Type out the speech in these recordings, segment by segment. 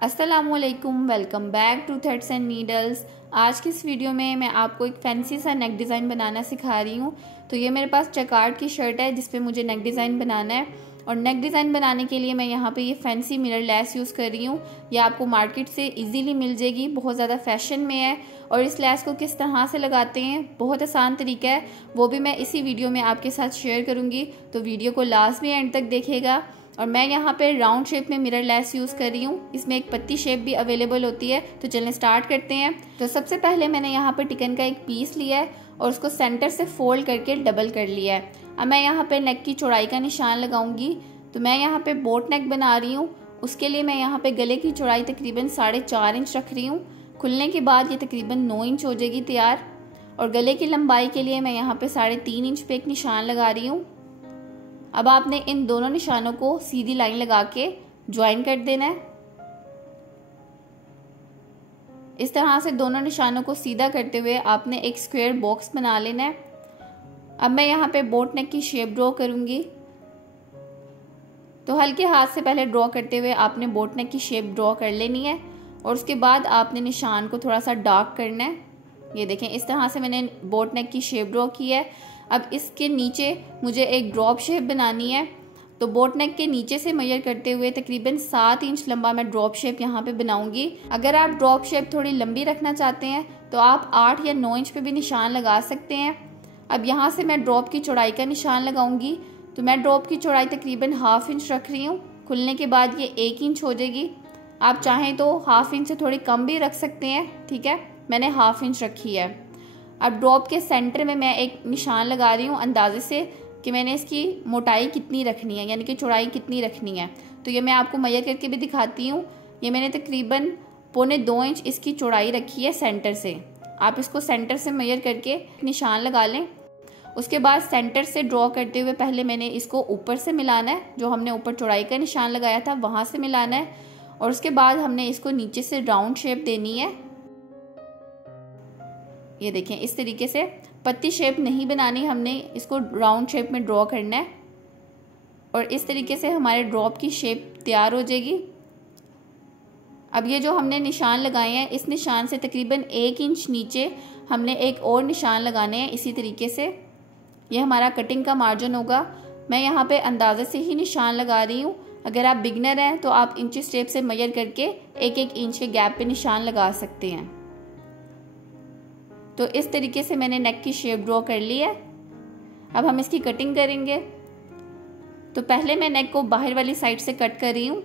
अस्सलामुअलैकुम, welcome back to Threads and Needles. आज की इस वीडियो में मैं आपको एक फैंसी सा नेक डिज़ाइन बनाना सिखा रही हूँ। तो ये मेरे पास जैकार्ड की शर्ट है जिस पे मुझे नेक डिज़ाइन बनाना है। और नेक डिज़ाइन बनाने के लिए मैं यहाँ पे ये फैंसी मिरर लेस यूज़ कर रही हूँ। ये आपको मार्केट से इजीली मिल जाएगी, बहुत ज़्यादा फैशन में है। और इस लेस को किस तरह से लगाते हैं, बहुत आसान तरीका है, वो भी मैं इसी वीडियो में आपके साथ शेयर करूँगी। तो वीडियो को लाजमी एंड तक देखिएगा। और मैं यहाँ पे राउंड शेप में मिरर लेस यूज़ कर रही हूँ। इसमें एक पत्ती शेप भी अवेलेबल होती है। तो चलें स्टार्ट करते हैं। तो सबसे पहले मैंने यहाँ पर चिकन का एक पीस लिया है और उसको सेंटर से फोल्ड करके डबल कर लिया है। अब मैं यहाँ पे नेक की चौड़ाई का निशान लगाऊंगी। तो मैं यहाँ पे बोट नेक बना रही हूँ। उसके लिए मैं यहाँ पे गले की चौड़ाई तकरीबन 4.5 इंच रख रही हूँ। खुलने के बाद ये तकरीबन 9 इंच हो जाएगी तैयार। और गले की लंबाई के लिए मैं यहाँ पे 3.5 इंच पे एक निशान लगा रही हूँ। अब आपने इन दोनों निशानों को सीधी लाइन लगा के ज्वाइन कर देना है। इस तरह से दोनों निशानों को सीधा करते हुए आपने एक स्क्वायर बॉक्स बना लेना है। अब मैं यहाँ पे बोट नेक की शेप ड्रॉ करूंगी। तो हल्के हाथ से पहले ड्रॉ करते हुए आपने बोट नेक की शेप ड्रॉ कर लेनी है। और उसके बाद आपने निशान को थोड़ा सा डार्क करना है। ये देखें, इस तरह से मैंने बोट नेक की शेप ड्रॉ की है। अब इसके नीचे मुझे एक ड्रॉप शेप बनानी है। तो बोट नेक के नीचे से मेजर करते हुए तकरीबन 7 इंच लंबा मैं ड्रॉप शेप यहाँ पे बनाऊंगी। अगर आप ड्रॉप शेप थोड़ी लंबी रखना चाहते हैं तो आप 8 या 9 इंच पे भी निशान लगा सकते हैं। अब यहाँ से मैं ड्रॉप की चौड़ाई का निशान लगाऊंगी। तो मैं ड्रॉप की चौड़ाई तकरीबन 1/2 इंच रख रही हूँ। खुलने के बाद ये 1 इंच हो जाएगी। आप चाहें तो 1/2 इंच से थोड़ी कम भी रख सकते हैं, ठीक है। मैंने 1/2 इंच रखी है। अब ड्रॉप के सेंटर में मैं एक निशान लगा रही हूँ अंदाजे से कि मैंने इसकी मोटाई कितनी रखनी है, यानी कि चौड़ाई कितनी रखनी है। तो ये मैं आपको मेजर करके भी दिखाती हूँ। ये मैंने तकरीबन 1.25 इंच इसकी चौड़ाई रखी है सेंटर से। आप इसको सेंटर से मेजर करके निशान लगा लें। उसके बाद सेंटर से ड्रॉ करते हुए पहले मैंने इसको ऊपर से मिलाना है, जो हमने ऊपर चौड़ाई का निशान लगाया था वहाँ से मिलाना है। और उसके बाद हमने इसको नीचे से राउंड शेप देनी है। ये देखें, इस तरीके से पत्ती शेप नहीं बनानी, हमने इसको राउंड शेप में ड्रॉ करना है। और इस तरीके से हमारे ड्रॉप की शेप तैयार हो जाएगी। अब ये जो हमने निशान लगाए हैं, इस निशान से तकरीबन 1 इंच नीचे हमने एक और निशान लगाने हैं इसी तरीके से। ये हमारा कटिंग का मार्जिन होगा। मैं यहाँ पे अंदाजे से ही निशान लगा रही हूँ। अगर आप बिगनर हैं तो आप इंची स्टेप से मेजर करके 1-1 इंच के गैप पे निशान लगा सकते हैं। तो इस तरीके से मैंने नेक की शेप ड्रॉ कर ली है। अब हम इसकी कटिंग करेंगे। तो पहले मैं नेक को बाहर वाली साइड से कट कर रही हूँ।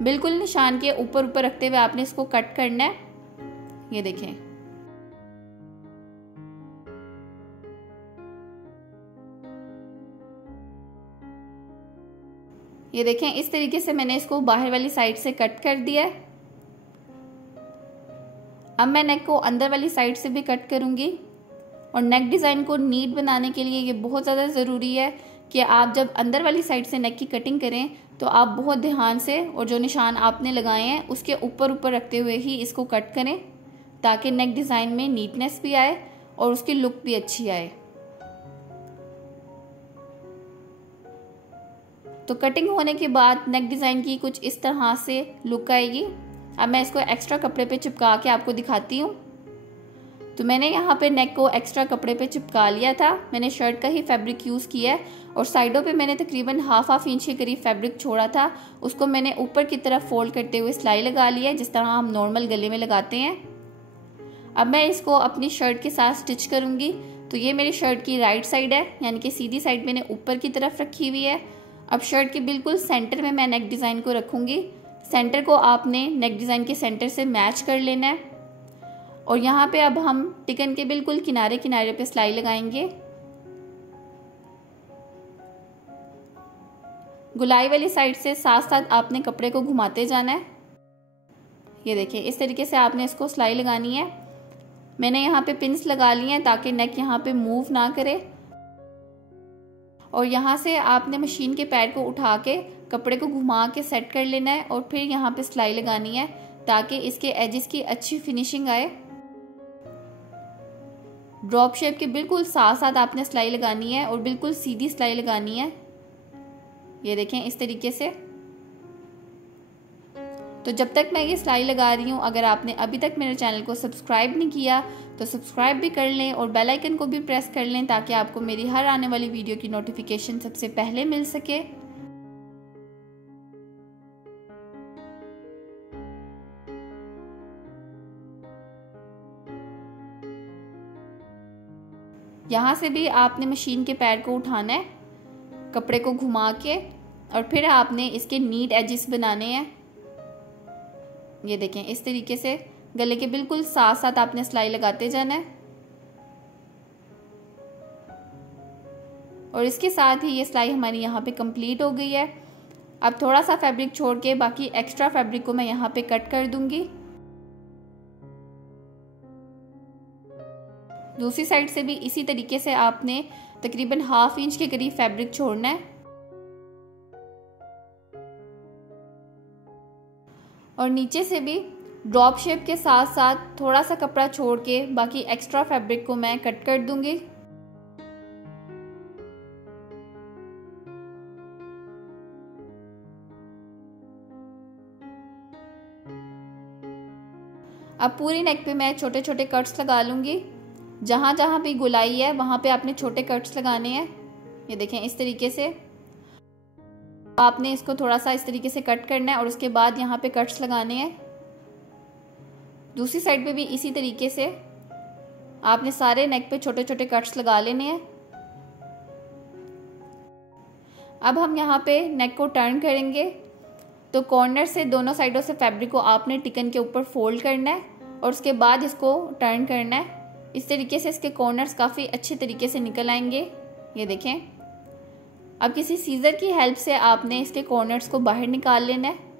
बिल्कुल निशान के ऊपर ऊपर रखते हुए आपने इसको कट करना है। ये देखें, ये देखें, इस तरीके से मैंने इसको बाहर वाली साइड से कट कर दिया है। अब मैं नेक को अंदर वाली साइड से भी कट करूंगी। और नेक डिज़ाइन को नीट बनाने के लिए ये बहुत ज़्यादा ज़रूरी है कि आप जब अंदर वाली साइड से नेक की कटिंग करें तो आप बहुत ध्यान से, और जो निशान आपने लगाए हैं उसके ऊपर ऊपर रखते हुए ही इसको कट करें, ताकि नेक डिज़ाइन में नीटनेस भी आए और उसकी लुक भी अच्छी आए। तो कटिंग होने के बाद नेक डिज़ाइन की कुछ इस तरह से लुक आएगी। अब मैं इसको एक्स्ट्रा कपड़े पे चिपका के आपको दिखाती हूँ। तो मैंने यहाँ पे नेक को एक्स्ट्रा कपड़े पे चिपका लिया था। मैंने शर्ट का ही फैब्रिक यूज़ किया है। और साइडों पे मैंने तकरीबन 1/2 इंच के करीब फैब्रिक छोड़ा था। उसको मैंने ऊपर की तरफ फोल्ड करते हुए सिलाई लगा लिया है, जिस तरह हम नॉर्मल गले में लगाते हैं। अब मैं इसको अपनी शर्ट के साथ स्टिच करूँगी। तो ये मेरी शर्ट की राइट साइड है, यानी कि सीधी साइड मैंने ऊपर की तरफ रखी हुई है। अब शर्ट के बिल्कुल सेंटर में मैं नेक डिज़ाइन को रखूँगी। सेंटर को आपने नेक डिज़ाइन के सेंटर से मैच कर लेना है। और यहाँ पे अब हम चिकन के बिल्कुल किनारे किनारे पे सिलाई लगाएंगे। गुलाई वाली साइड से साथ साथ आपने कपड़े को घुमाते जाना है। ये देखिए, इस तरीके से आपने इसको सिलाई लगानी है। मैंने यहाँ पे पिन्स लगा लिए हैं ताकि नेक यहाँ पे मूव ना करे। और यहाँ से आपने मशीन के पैड को उठा के कपड़े को घुमा के सेट कर लेना है। और फिर यहाँ पे सिलाई लगानी है ताकि इसके एजेस की अच्छी फिनिशिंग आए। ड्रॉप शेप के बिल्कुल साथ साथ आपने सिलाई लगानी है और बिल्कुल सीधी सिलाई लगानी है। ये देखें, इस तरीके से। तो जब तक मैं ये सिलाई लगा रही हूँ, अगर आपने अभी तक मेरे चैनल को सब्सक्राइब नहीं किया तो सब्सक्राइब भी कर लें और बेल आइकन को भी प्रेस कर लें ताकि आपको मेरी हर आने वाली वीडियो की नोटिफिकेशन सबसे पहले मिल सके। यहाँ से भी आपने मशीन के पैर को उठाना है, कपड़े को घुमा के, और फिर आपने इसके नीट एजेस बनाने हैं। ये देखें, इस तरीके से गले के बिल्कुल साथ साथ आपने सिलाई लगाते जाना है। और इसके साथ ही ये सिलाई हमारी यहाँ पे कंप्लीट हो गई है। अब थोड़ा सा फैब्रिक छोड़ के बाकी एक्स्ट्रा फैब्रिक को मैं यहाँ पे कट कर दूंगी। दूसरी साइड से भी इसी तरीके से आपने तकरीबन ½ इंच के करीब फैब्रिक छोड़ना है। और नीचे से भी ड्रॉप शेप के साथ साथ थोड़ा सा कपड़ा छोड़ के बाकी एक्स्ट्रा फैब्रिक को मैं कट कर दूंगी। अब पूरी नेक पे मैं छोटे छोटे कट्स लगा लूंगी। जहां जहां भी गोलाई है वहां पे आपने छोटे कट्स लगाने हैं। ये देखें, इस तरीके से आपने इसको थोड़ा सा इस तरीके से कट करना है और उसके बाद यहाँ पे कट्स लगाने हैं। दूसरी साइड पे भी इसी तरीके से आपने सारे नेक पे छोटे छोटे कट्स लगा लेने हैं। अब हम यहाँ पे नेक को टर्न करेंगे तो कॉर्नर से दोनों साइडों से फैब्रिक को आपने टिकन के ऊपर फोल्ड करना है और उसके बाद इसको टर्न करना है। इस तरीके से इसके कॉर्नर्स काफ़ी अच्छे तरीके से निकल आएंगे। ये देखें, अब किसी सीजर की हेल्प से आपने इसके कॉर्नर्स को बाहर निकाल लेना है।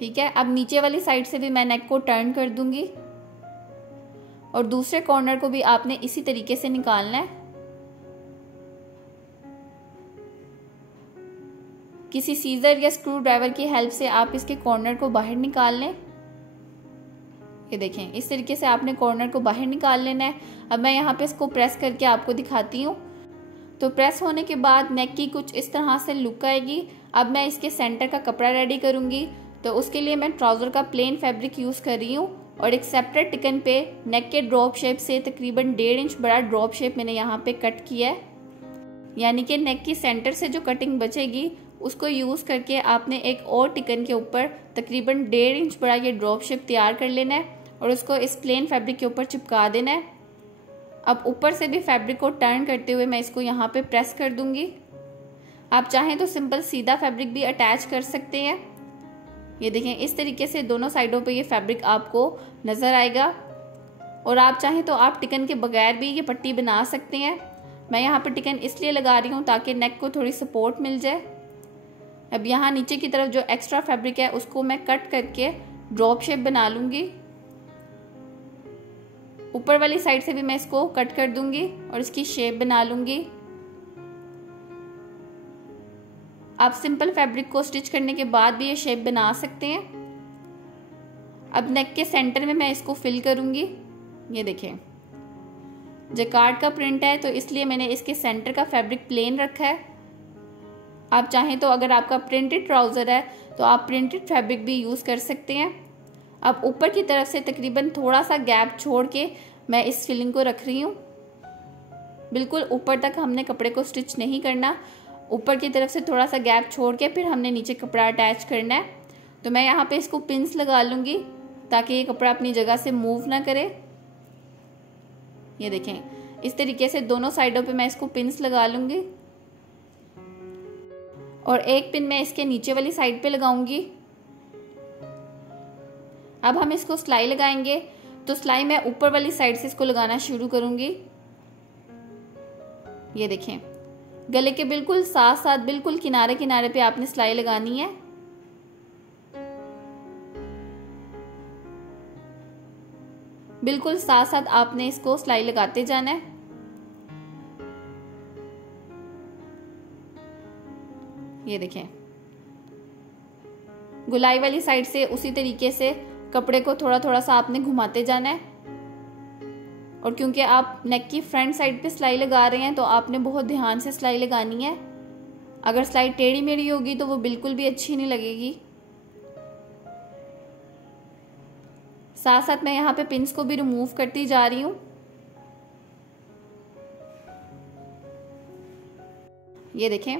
ठीक है, अब नीचे वाली साइड से भी मैं नेक को टर्न कर दूंगी और दूसरे कॉर्नर को भी आपने इसी तरीके से निकालना है। किसी सीजर या स्क्रू ड्राइवर की हेल्प से आप इसके कॉर्नर को बाहर निकाल लें। ये देखें, इस तरीके से आपने कॉर्नर को बाहर निकाल लेना है। अब मैं यहाँ पे इसको प्रेस करके आपको दिखाती हूँ। तो प्रेस होने के बाद नेक की कुछ इस तरह से लुक आएगी। अब मैं इसके सेंटर का कपड़ा रेडी करूँगी। तो उसके लिए मैं ट्राउज़र का प्लेन फैब्रिक यूज़ कर रही हूँ और एक सेपरेट टिकन पे नेक के ड्रॉप शेप से तकरीबन 1.5 इंच बड़ा ड्रॉप शेप मैंने यहाँ पे कट किया है। यानी कि नेक की सेंटर से जो कटिंग बचेगी उसको यूज़ करके आपने एक और टिकन के ऊपर तकरीबन 1.5 इंच बड़ा ये ड्रॉप शेप तैयार कर लेना है और उसको इस प्लेन फैब्रिक के ऊपर चिपका देना है। अब ऊपर से भी फैब्रिक को टर्न करते हुए मैं इसको यहाँ पे प्रेस कर दूंगी। आप चाहें तो सिंपल सीधा फैब्रिक भी अटैच कर सकते हैं। ये देखें, इस तरीके से दोनों साइडों पे ये फैब्रिक आपको नज़र आएगा। और आप चाहें तो आप टिकन के बगैर भी ये पट्टी बना सकते हैं। मैं यहाँ पर टिकन इसलिए लगा रही हूँ ताकि नेक को थोड़ी सपोर्ट मिल जाए। अब यहाँ नीचे की तरफ जो एक्स्ट्रा फैब्रिक है उसको मैं कट करके ड्रॉप शेप बना लूँगी। ऊपर वाली साइड से भी मैं इसको कट कर दूंगी और इसकी शेप बना लूंगी। आप सिंपल फैब्रिक को स्टिच करने के बाद भी ये शेप बना सकते हैं। अब नेक के सेंटर में मैं इसको फिल करूंगी। ये देखें, जैकार्ड का प्रिंट है तो इसलिए मैंने इसके सेंटर का फैब्रिक प्लेन रखा है। आप चाहें तो अगर आपका प्रिंटेड ट्राउज़र है तो आप प्रिंटेड फैब्रिक भी यूज़ कर सकते हैं। अब ऊपर की तरफ से तकरीबन थोड़ा सा गैप छोड़ के मैं इस फिलिंग को रख रही हूँ। बिल्कुल ऊपर तक हमने कपड़े को स्टिच नहीं करना, ऊपर की तरफ से थोड़ा सा गैप छोड़ के फिर हमने नीचे कपड़ा अटैच करना है। तो मैं यहाँ पे इसको पिंस लगा लूँगी ताकि ये कपड़ा अपनी जगह से मूव ना करे। ये देखें, इस तरीके से दोनों साइडों पे मैं इसको पिंस लगा लूँगी और एक पिन मैं इसके नीचे वाली साइड पे लगाऊंगी। अब हम इसको सिलाई लगाएंगे तो सिलाई मैं ऊपर वाली साइड से इसको लगाना शुरू करूंगी। ये देखें, गले के बिल्कुल साथ साथ बिल्कुल किनारे किनारे पे आपने सिलाई लगानी है। बिल्कुल साथ साथ आपने इसको सिलाई लगाते जाना है। ये देखें, गुलाई वाली साइड से उसी तरीके से कपड़े को थोड़ा थोड़ा सा आपने घुमाते जाना है। और क्योंकि आप नेक की फ्रंट साइड पे सिलाई लगा रहे हैं तो आपने बहुत ध्यान से सिलाई लगानी है। अगर सिलाई टेढ़ी मेढ़ी होगी तो वो बिल्कुल भी अच्छी नहीं लगेगी। साथ साथ मैं यहाँ पे पिंस को भी रिमूव करती जा रही हूँ। ये देखें,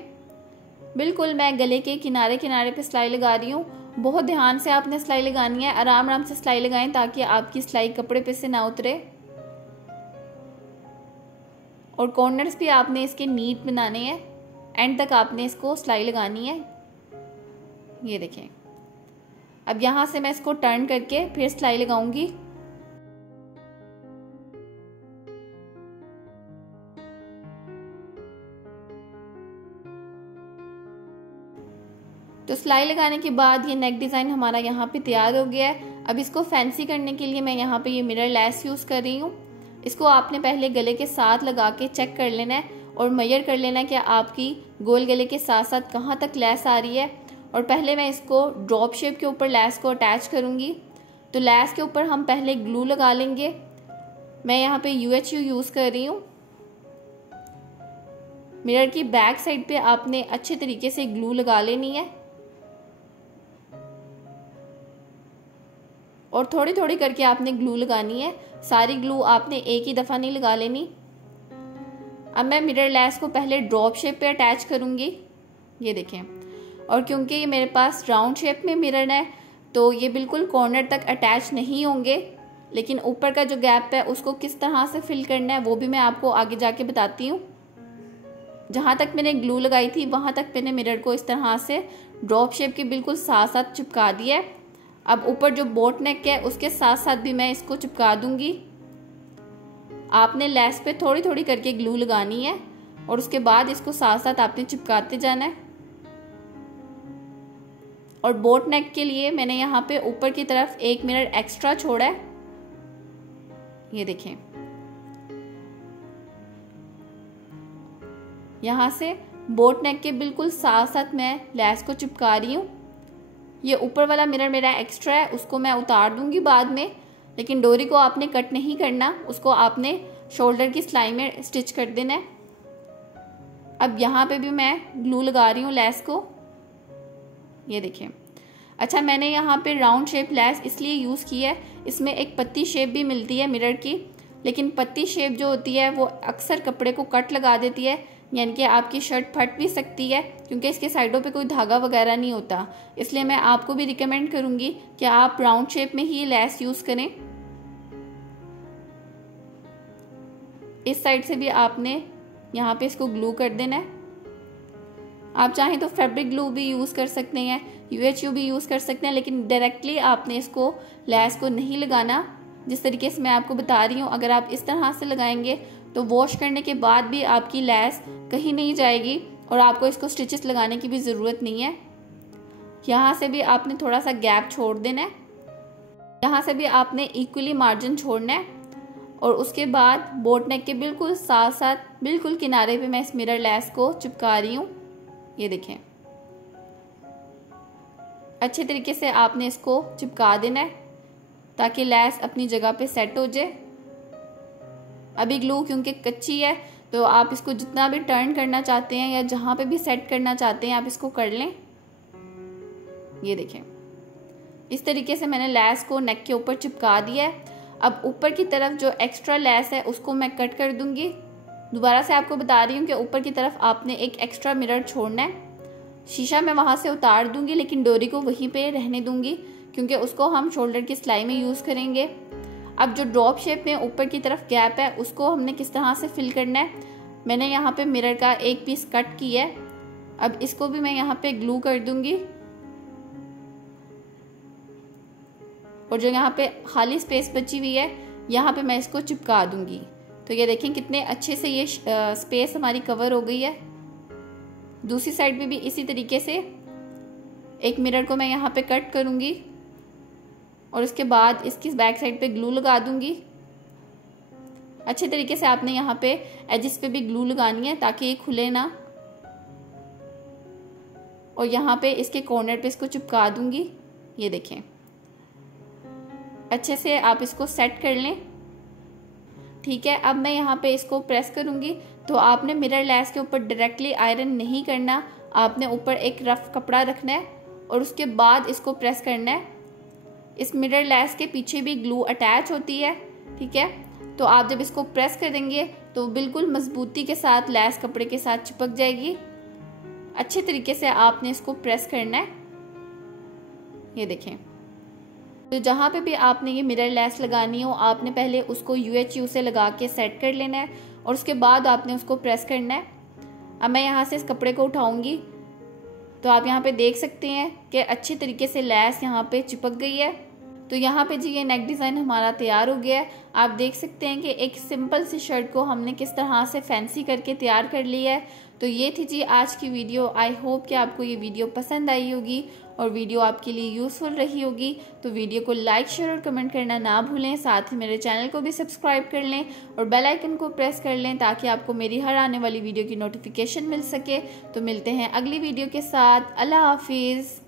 बिल्कुल मैं गले के किनारे किनारे पे सिलाई लगा रही हूँ। बहुत ध्यान से आपने सिलाई लगानी है, आराम आराम से सिलाई लगाएं ताकि आपकी सिलाई कपड़े पे से ना उतरे। और कॉर्नर्स भी आपने इसके नीट बनाने हैं, एंड तक आपने इसको सिलाई लगानी है। ये देखें, अब यहाँ से मैं इसको टर्न करके फिर सिलाई लगाऊंगी। तो सिलाई लगाने के बाद ये नेक डिज़ाइन हमारा यहाँ पे तैयार हो गया है। अब इसको फैंसी करने के लिए मैं यहाँ पे ये मिरर लेस यूज़ कर रही हूँ। इसको आपने पहले गले के साथ लगा के चेक कर लेना है और मेजर कर लेना है कि आपकी गोल गले के साथ साथ कहाँ तक लेस आ रही है। और पहले मैं इसको ड्रॉप शेप के ऊपर लेस को अटैच करूँगी। तो लेस के ऊपर हम पहले ग्लू लगा लेंगे। मैं यहाँ पे UHU यूज़ कर रही हूँ। मिरर की बैक साइड पे आपने अच्छे तरीके से ग्लू लगा लेनी है और थोड़ी थोड़ी करके आपने ग्लू लगानी है। सारी ग्लू आपने एक ही दफ़ा नहीं लगा लेनी। अब मैं मिरर लेस को पहले ड्रॉप शेप पे अटैच करूँगी। ये देखें, और क्योंकि ये मेरे पास राउंड शेप में मिरर है तो ये बिल्कुल कॉर्नर तक अटैच नहीं होंगे, लेकिन ऊपर का जो गैप है उसको किस तरह से फिल करना है वो भी मैं आपको आगे जाके बताती हूँ। जहाँ तक मैंने ग्लू लगाई थी वहाँ तक मैंने मिरर को इस तरह से ड्रॉप शेप के बिल्कुल साथ साथ चिपका दिया है। अब ऊपर जो बोट नेक है उसके साथ साथ भी मैं इसको चिपका दूंगी। आपने लेस पे थोड़ी थोड़ी करके ग्लू लगानी है और उसके बाद इसको साथ साथ आपने चिपकाते जाना है। और बोट नेक के लिए मैंने यहाँ पे ऊपर की तरफ एक मिरर एक्स्ट्रा छोड़ा है। ये देखें, यहाँ से बोट नेक के बिल्कुल साथ साथ मैं लेस को चिपका रही हूँ। ये ऊपर वाला मिरर मेरा एक्स्ट्रा है, उसको मैं उतार दूंगी बाद में, लेकिन डोरी को आपने कट नहीं करना, उसको आपने शोल्डर की सिलाई में स्टिच कर देना है। अब यहाँ पे भी मैं ग्लू लगा रही हूँ लेस को। ये देखें, अच्छा मैंने यहाँ पे राउंड शेप लेस इसलिए यूज़ की है, इसमें एक पत्ती शेप भी मिलती है मिरर की, लेकिन पत्ती शेप जो होती है वो अक्सर कपड़े को कट लगा देती है, यानी कि आपकी शर्ट फट भी सकती है क्योंकि इसके साइडों पे कोई धागा वगैरह नहीं होता। इसलिए मैं आपको भी रिकमेंड करूँगी कि आप राउंड शेप में ही लेस यूज़ करें। इस साइड से भी आपने यहाँ पे इसको ग्लू कर देना है। आप चाहें तो फैब्रिक ग्लू भी यूज़ कर सकते हैं, UHU भी यूज़ कर सकते हैं, लेकिन डायरेक्टली आपने इसको लेस को नहीं लगाना। जिस तरीके से मैं आपको बता रही हूँ, अगर आप इस तरह से लगाएंगे तो वॉश करने के बाद भी आपकी लेस कहीं नहीं जाएगी और आपको इसको स्टिचेस लगाने की भी ज़रूरत नहीं है। यहाँ से भी आपने थोड़ा सा गैप छोड़ देना है, यहाँ से भी आपने इक्वली मार्जिन छोड़ना है। और उसके बाद बोट नेक के बिल्कुल साथ साथ बिल्कुल किनारे पे मैं इस मिरर लेस को चिपका रही हूँ। ये देखें, अच्छे तरीके से आपने इसको चिपका देना है ताकि लेस अपनी जगह पे सेट हो जाए। अभी ग्लू क्योंकि कच्ची है तो आप इसको जितना भी टर्न करना चाहते हैं या जहाँ पे भी सेट करना चाहते हैं आप इसको कर लें। ये देखें, इस तरीके से मैंने लेस को नेक के ऊपर चिपका दिया है। अब ऊपर की तरफ जो एक्स्ट्रा लेस है उसको मैं कट कर दूंगी। दोबारा से आपको बता रही हूँ कि ऊपर की तरफ आपने एक एक्स्ट्रा मिरर छोड़ना है। शीशा मैं वहाँ से उतार दूंगी, लेकिन डोरी को वहीं पे रहने दूंगी क्योंकि उसको हम शोल्डर की सिलाई में यूज़ करेंगे। अब जो ड्रॉप शेप में ऊपर की तरफ गैप है उसको हमने किस तरह से फिल करना है, मैंने यहाँ पे मिरर का एक पीस कट किया है। अब इसको भी मैं यहाँ पे ग्लू कर दूंगी और जो यहाँ पे खाली स्पेस बची हुई है यहाँ पे मैं इसको चिपका दूंगी। तो ये देखें कितने अच्छे से ये स्पेस हमारी कवर हो गई है। दूसरी साइड में भी इसी तरीके से एक मिरर को मैं यहाँ पे कट करूँगी और उसके बाद इसकी बैक साइड पे ग्लू लगा दूंगी। अच्छे तरीके से आपने यहाँ पे एजिस पे भी ग्लू लगानी है ताकि ये खुले ना। और यहाँ पे इसके कॉर्नर पे इसको चिपका दूंगी। ये देखें, अच्छे से आप इसको सेट कर लें। ठीक है, अब मैं यहाँ पे इसको प्रेस करूँगी। तो आपने मिरर लेस के ऊपर डायरेक्टली आयरन नहीं करना, आपने ऊपर एक रफ कपड़ा रखना है और उसके बाद इसको प्रेस करना है। इस मिरर लेस के पीछे भी ग्लू अटैच होती है, ठीक है। तो आप जब इसको प्रेस कर देंगे तो बिल्कुल मजबूती के साथ लेस कपड़े के साथ चिपक जाएगी। अच्छे तरीके से आपने इसको प्रेस करना है। ये देखें, तो जहाँ पे भी आपने ये मिरर लेस लगानी हो आपने पहले उसको UHU से लगा के सेट कर लेना है और उसके बाद आपने उसको प्रेस करना है। अब मैं यहाँ से इस कपड़े को उठाऊंगी तो आप यहाँ पे देख सकते हैं कि अच्छी तरीके से लेस यहाँ पे चिपक गई है। तो यहाँ पे जी ये नेक डिज़ाइन हमारा तैयार हो गया है। आप देख सकते हैं कि एक सिंपल सी शर्ट को हमने किस तरह से फैंसी करके तैयार कर लिया है। तो ये थी जी आज की वीडियो। आई होप कि आपको ये वीडियो पसंद आई होगी और वीडियो आपके लिए यूज़फुल रही होगी। तो वीडियो को लाइक, शेयर और कमेंट करना ना भूलें। साथ ही मेरे चैनल को भी सब्सक्राइब कर लें और बेल आइकन को प्रेस कर लें ताकि आपको मेरी हर आने वाली वीडियो की नोटिफिकेशन मिल सके। तो मिलते हैं अगली वीडियो के साथ। अल्लाह हाफिज़।